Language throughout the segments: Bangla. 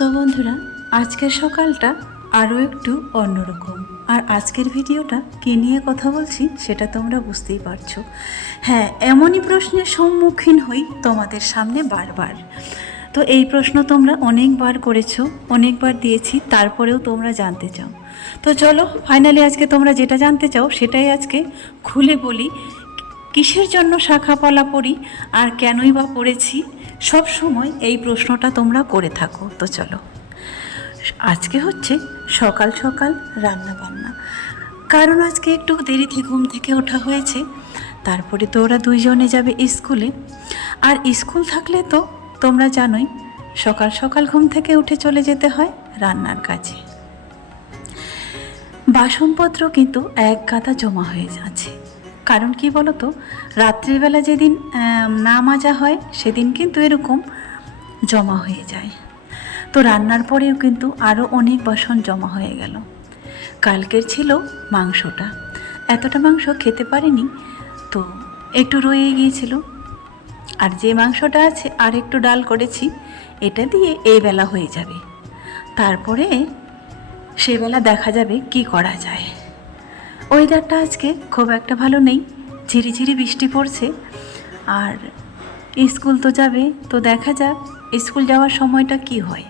তো বন্ধুরা, আজকের সকালটা আরও একটু অন্যরকম। আর আজকের ভিডিওটা কী নিয়ে কথা বলছি সেটা তোমরা বুঝতেই পারছ। হ্যাঁ এমনই প্রশ্নের সম্মুখীন হই তোমাদের সামনে বারবার। তো এই প্রশ্ন তোমরা অনেকবার করেছ, অনেকবার দিয়েছি, তারপরেও তোমরা জানতে চাও। তো চলো, ফাইনালি আজকে তোমরা যেটা জানতে চাও সেটাই আজকে খুলে বলি, কিসের জন্য শাখা পলা পড়ি আর কেনই বা পড়েছি সব সময় এই প্রশ্নটা তোমরা করে থাকো, তো চলো। আজকে হচ্ছে সকাল সকাল রান্না বান্না। কারণ আজকে একটু দেরিতে ঘুম থেকে ওঠা হয়েছে, তারপরে তো ওরা দুইজনে যাবে স্কুলে। আর স্কুল থাকলে তো তোমরা জানোই, সকাল সকাল ঘুম থেকে উঠে চলে যেতে হয় রান্নার কাজে। বাসনপত্র কিন্তু এক গাদা জমা হয়ে যাচ্ছে। কারণ কি বলতো? রাত্রিবেলা যেদিন না মাজা হয়, সেদিন কিন্তু এরকম জমা হয়ে যায়। তো রান্নার পরেও কিন্তু আরও অনেক বাসন জমা হয়ে গেল। কালকের ছিল মাংসটা। এতটা মাংস খেতে পারিনি, তো একটু রয়ে গিয়েছিল। আর যে মাংসটা আছে, আর একটু ডাল করেছি, এটা দিয়ে এই বেলা হয়ে যাবে। তারপরে সেবেলা দেখা যাবে কি করা যায়। ওয়েদারটা আজকে খুব একটা ভালো নেই। ঝিরিঝিরি বৃষ্টি পড়ছে। আর স্কুল তো যাবে, তো দেখা যাক স্কুল যাওয়ার সময়টা কি হয়।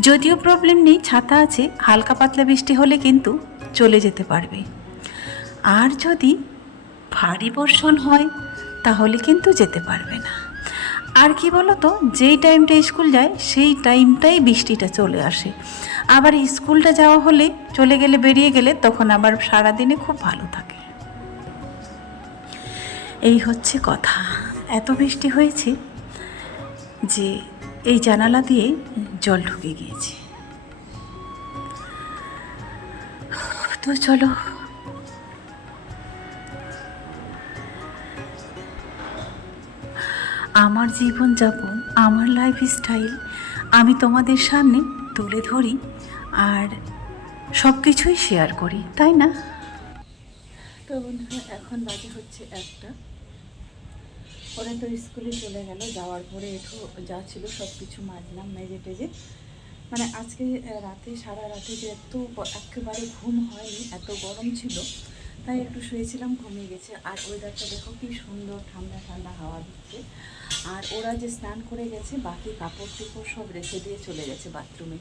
যদিও প্রবলেম নেই, ছাতা আছে, হালকা পাতলা বৃষ্টি হলে কিন্তু চলে যেতে পারবে। আর যদি ভারী বর্ষণ হয়, তাহলে কিন্তু যেতে পারবে না। আর কি বলো তো যেই টাইমটা স্কুল যায়, সেই টাইমটাই বৃষ্টিটা চলে আসে। আবার স্কুলটা যাওয়া হলে চলে গেলে, বেরিয়ে গেলে তখন আবার সারাদিনে খুব ভালো থাকে। এই হচ্ছে কথা। এত বৃষ্টি হয়েছে যে এই জানালা দিয়ে জল ঢুকে গিয়েছে। তো চলো আমার জীবনযাপন আমার লাইফ স্টাইল আমি তোমাদের সামনে তুলে ধরি আর সব কিছুই শেয়ার করি, তাই না? তো বন্ধুরা, এখন বাজে হচ্ছে একটা। ওরা তো স্কুলে চলে গেল, যাওয়ার পরে একটু যা ছিল সব কিছু মাজলাম, মেজে টেজে। মানে আজকে রাতে, সারা রাতে যে এত একেবারে ঘুম হয়নি, এত গরম ছিল তাই একটু শুয়েছিলাম, ঘুমিয়ে গেছে। আর ওয়েদারটা দেখো কি সুন্দর, ঠান্ডা ঠান্ডা হাওয়া দিচ্ছে। আর ওরা যে স্নান করে গেছে, বাকি কাপড় চোপড় সব রেখে দিয়ে চলে গেছে বাথরুমে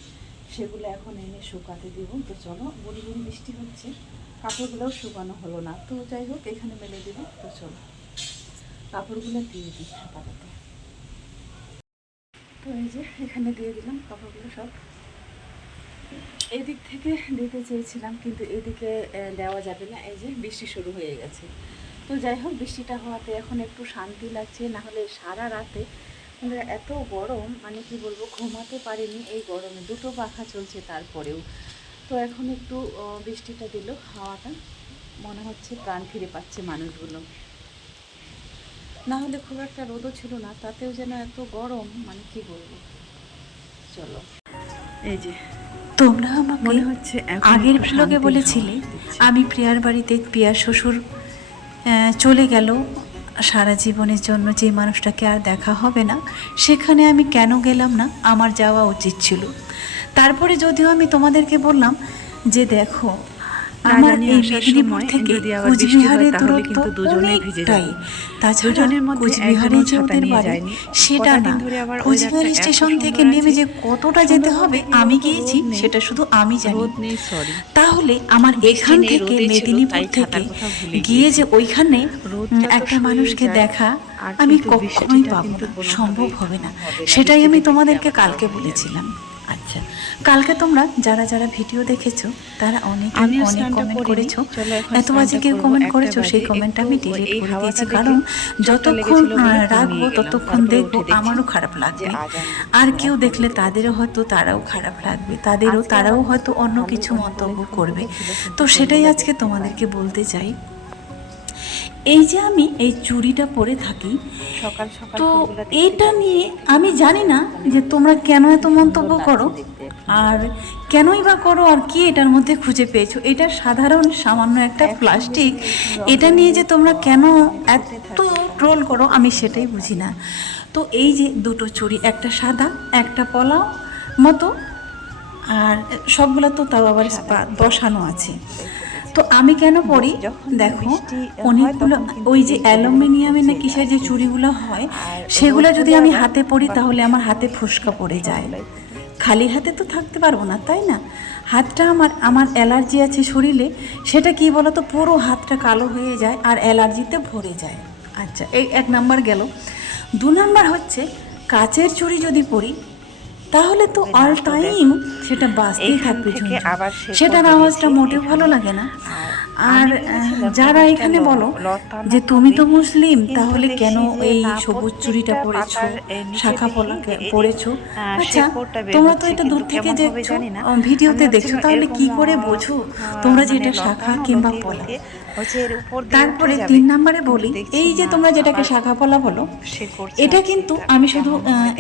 সেগুলো এখন এনে শুকাতে দিব। তো চলো বুড়ি বুড়ি বৃষ্টি হচ্ছে। কাপড়গুলোও শুকানো হলো না। তো যাই হোক, এখানে মেলে দেবো। তো চলো, কাপড়গুলো দিয়ে দিই আপাতত। তো এই যে, এখানে দিয়ে দিলাম কাপড়গুলো সব। এদিক থেকে দিতে চেয়েছিলাম, কিন্তু এদিকে দেওয়া যাবে না। এই যে বৃষ্টি শুরু হয়ে গেছে। তো যাই হোক, বৃষ্টিটা হওয়াতে এখন একটু শান্তি লাগছে। না হলে সারা রাতে এত গরম মানে কি বলব, ঘুমাতে পারিনি এই গরমে। দুটো পাখা চলছে তারপরেও। তো এখন একটু বৃষ্টিটা দিল, হাওয়াটা। মনে হচ্ছে প্রাণ ফিরে পাচ্ছে মানুষগুলো। না হলে খুব একটা রোদও ছিল না, তাতেও যেন এত গরম মানে কি বলব। চলো। এই যে তোমরা আমাকে মনে হচ্ছে আগের ব্লগে বলেছিলে আমি প্রিয়ার বাড়িতে প্রিয়ার শ্বশুর চলে গেল। সারা জীবনের জন্য যে মানুষটাকে আর দেখা হবে না সেখানে আমি কেন গেলাম না আমার যাওয়া উচিত ছিল। তারপরে যদিও আমি তোমাদেরকে বললাম যে দেখো আমার এই মেদিনীপুর থেকে কুচবিহারের দূরত্ব অনেকটাই। তাছাড়া কুচবিহারে যে ওদের বাড়ি সেটা না। কুচবিহার স্টেশন থেকে নেমে যে কতটা যেতে হবে আমি গিয়েছি সেটা শুধু আমি জানি। তাহলে আমার এখান থেকে মেদিনীপুর থেকে গিয়ে যে ওইখানে একটা মানুষকে দেখা আমি কখনোই পাবো না। সম্ভব হবে না। সেটাই আমি তোমাদেরকে কালকে বলেছিলাম। কালকে তোমরা যারা যারা ভিডিও দেখেছ তারা অনেক অনেক কমেন্ট করেছ। এত বাজে কেউ কমেন্ট করেছ? সেই বাজে। কমেন্ট একটু আমি ডিলিট করে দিয়েছি কারণ যতক্ষণ লেগেছিল রাখব ততক্ষণ দেখব আমারও খারাপ লাগবে। আর কেউ দেখলে তাদেরও হয়তো তারাও খারাপ লাগবে। তাদেরও তারাও হয়তো অন্য কিছু মন্তব্য করবে। তো সেটাই আজকে তোমাদেরকে বলতে চাই। এই যে আমি এই চুড়িটা পরে থাকি সকাল সকাল তো এটা নিয়ে আমি জানি না যে তোমরা কেন এত মন্তব্য করো। আর কেনই বা করো আর কি এটার মধ্যে খুঁজে পেয়েছ? এটা সাধারণ সামান্য একটা প্লাস্টিক। এটা নিয়ে যে তোমরা কেন এত। ট্রোল করো আমি সেটাই বুঝি না। তো এই যে দুটো চুড়ি একটা সাদা একটা পলাও মতো আর সবগুলো তো তাও আবার বসানো আছে। তো আমি কেন পড়ি? যখন দেখো অনেকগুলো ওই যে অ্যালুমিনিয়ামের না কিসের যে চুড়িগুলো হয় সেগুলো যদি আমি হাতে পরি বাকি তাহলে আমার হাতে ফুসকা পড়ে যায়। খালি হাতে তো থাকতে পারব না তাই না? হাতটা আমার আমার অ্যালার্জি আছে শরীরে সেটা কি বলতো? পুরো হাতটা কালো হয়ে যায় আর অ্যালার্জিতে ভরে যায়। আচ্ছা এই এক নাম্বার গেল। দু নাম্বার হচ্ছে কাচের চুড়ি যদি পরি তাহলে তো অল টাইম সেটা বাজতেই থাকবে সেটার আওয়াজটা মোটেও ভালো লাগে না। আর যারা এখানে বলো যে তুমি তো মুসলিম তাহলে কেন এই সবুজ চুড়িটা প্রত্যেকটা পরেছো শাখা পলা পরেছো? আচ্ছা তোমরা তো এটা দূর থেকে দেখছ? ভিডিওতে দেখছ তাহলে কি করে বোঝো? তোমরা যে মানে এটা শাখা কিংবা পলা। তারপরে তিন নম্বরে বলি এই যে তোমরা যেটাকে শাখা পলা বলো এটা কিন্তু আমি শুধু।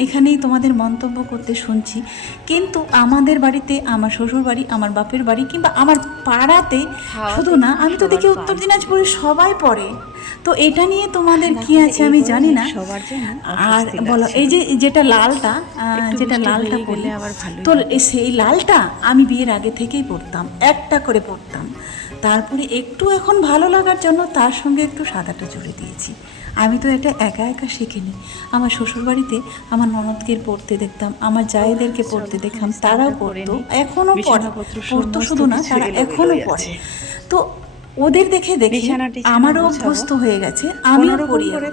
এখানেই তোমাদের মন্তব্য করতে শুনছি। কিন্তু আমাদের বাড়িতে আমার শ্বশুর বাড়ি আমার বাপের বাড়ি কিংবা আমার পাড়াতে শুধু না আমি তো দেখি উত্তর দিনাজপুরে সবাই পড়ে। তো এটা নিয়ে তোমাদের কি আছে আমি জানি না। সবার আর বলো এই যে যেটা লালটা যেটা লালটা হয়ে পরি গেলে আবার তো সেই লালটা আমি বিয়ের আগে থেকেই পরতাম একটা করে পরতাম তারপরে একটু এখন ভালো লাগার জন্য তার সঙ্গে একটু সাদাটা জুড়ে দিয়েছি। আমি তো এটা একা একা শিখিনি। আমার শ্বশুরবাড়িতে আমার ননদকে পড়তে দেখতাম আমার জায়েদেরকে পড়তে দেখতাম তারাও পড়তো এখনও পড়ে। পড়তো শুধু না তারা এখনও পড়ে। তো ওদের দেখে দেখে আমারও অভ্যস্ত হয়ে গেছে আমিও করে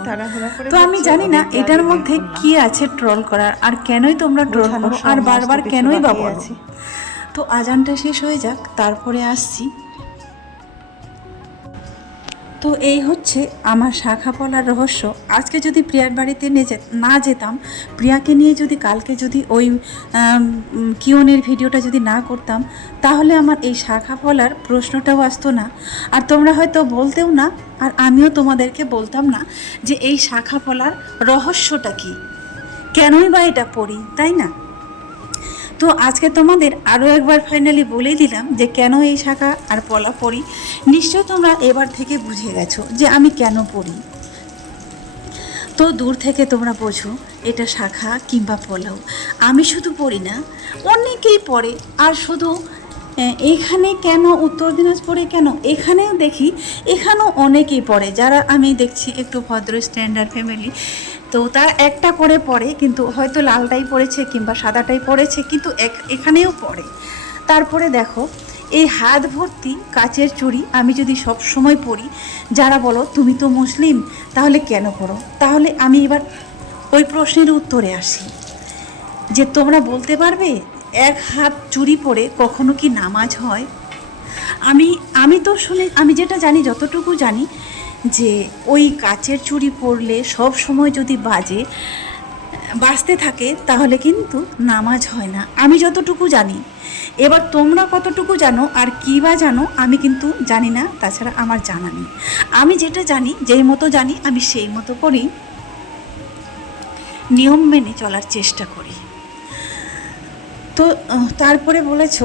তো আমি জানি না এটার মধ্যে কি আছে ট্রল করার আর কেনই তোমরা ট্রল করো আর বারবার কেনই বা বলো? আছে। তো আজানটা শেষ হয়ে যাক তারপরে আসছি। তো এই হচ্ছে আমার শাখা পলার রহস্য। আজকে যদি প্রিয়ার বাড়িতে না যেতাম, প্রিয়াকে নিয়ে যদি কালকে যদি ওই কিয়নের ভিডিওটা যদি না করতাম, তাহলে আমার এই শাখা পলার প্রশ্নটাও আসতো না। আর তোমরা হয়তো বলতেও না, আর আমিও তোমাদেরকে বলতাম না যে এই শাখা পলার রহস্যটা কি? কেনই বা এটা পড়ি, তাই না? তো আজকে তোমাদের আরও একবার ফাইনালি বলেই দিলাম যে কেন এই শাখা আর পলা পড়ি নিশ্চয় তোমরা এবার থেকে বুঝে গেছো যে আমি কেন পড়ি তো দূর থেকে তোমরা বোঝো এটা শাখা কিংবা পলাও। আমি শুধু পড়ি না, অনেকেই পড়ে। আর শুধু এখানে কেন, উত্তর দিনাজপুরে কেন? এখানেও দেখি, এখানেও অনেকেই পড়ে। যারা আমি দেখছি একটু ভদ্র স্ট্যান্ডার্ড ফ্যামিলি তো তারা একটা করে পড়ে কিন্তু হয়তো লালটাই পড়েছে কিংবা সাদাটাই পড়েছে, কিন্তু এখানেও পড়ে। তারপরে দেখো, এই হাত ভর্তি কাচের চুড়ি আমি যদি সব সময় পরি, যারা বলো, তুমি তো মুসলিম, তাহলে কেন পড়ো? তাহলে আমি এবার ওই প্রশ্নের উত্তরে আসি। যে তোমরা বলতে পারবে, এক হাত চুরি পরে কখনো কি নামাজ হয়? আমি আমি তো শুনে, আমি যেটা জানি, যতটুকু জানি যে ওই কাচের চুড়ি পরলে সব সময় যদি বাজে, বাজতে থাকে, তাহলে কিন্তু নামাজ হয় না। আমি যতটুকু জানি। এবার তোমরা কতটুকু জানো আর কী বা জানো, আমি কিন্তু জানি না, তাছাড়া আমার জানা নেই। আমি যেটা জানি, যেই মতো জানি, আমি সেই মতো করেই নিয়ম মেনে চলার চেষ্টা করি। তো তারপরে বলেছ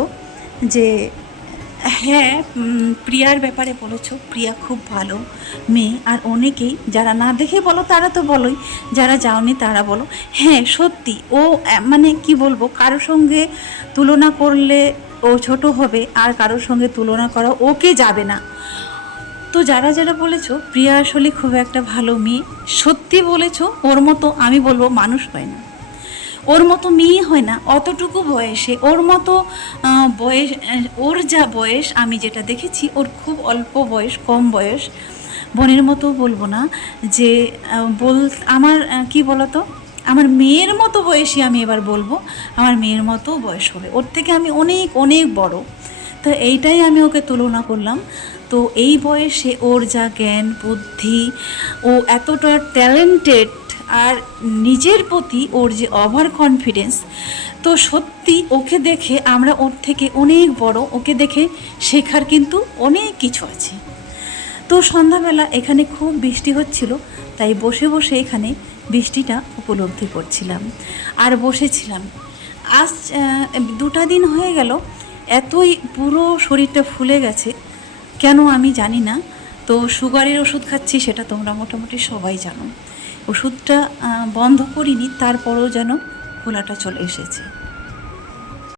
যে হ্যাঁ প্রিয়ার ব্যাপারে বলেছ। প্রিয়া খুব ভালো মেয়ে। আর অনেকেই যারা না দেখে বলো, তারা তো বলোই। যারা যাওনি, তারা বলো। হ্যাঁ সত্যি, ও মানে কি বলব, কারোর সঙ্গে তুলনা করলে ও ছোট হবে, আর কারোর সঙ্গে তুলনা করা ওকে যাবে না। তো যারা যারা বলেছ, প্রিয়া আসলে খুব একটা ভালো মেয়ে। সত্যি বলেছ, ওর মতো আমি বলব মানুষ হয় না। ওর মতো মেয়ে হয় না, অতটুকু বয়সে। ওর মতো বয়স ওর যা বয়স, আমি যেটা দেখেছি, ওর খুব অল্প বয়স, কম বয়স। বোনের মতো বলব না যে বল, আমার কি বলতো? আমার মেয়ের মতো বয়সী আমি এবার বলব, আমার মেয়ের মতো বয়স হবে। ওর থেকে আমি অনেক অনেক বড়। তো এইটাই আমি ওকে তুলনা করলাম। তো এই বয়সে ওর যা জ্ঞান, বুদ্ধি, ও এতটা ট্যালেন্টেড আর নিজের প্রতি ওর যে ওভার কনফিডেন্স তো সত্যি ওকে দেখে আমরা ওর থেকে অনেক বড়, ওকে দেখে শেখার কিন্তু অনেক কিছু আছে। তো সন্ধ্যাবেলা এখানে খুব বৃষ্টি হচ্ছিল, তাই বসে বসে এখানে বৃষ্টিটা উপলব্ধি করছিলাম। আর বসেছিলাম। আজ দুটা দিন হয়ে গেল, এতই পুরো শরীরটা ফুলে গেছে, কেন আমি জানি না। তো সুগারের ওষুধ খাচ্ছি, সেটা তোমরা মোটামুটি সবাই জানো। ওষুধটা বন্ধ করিনি তারপরেও যেন খোলাটা চলে এসেছে।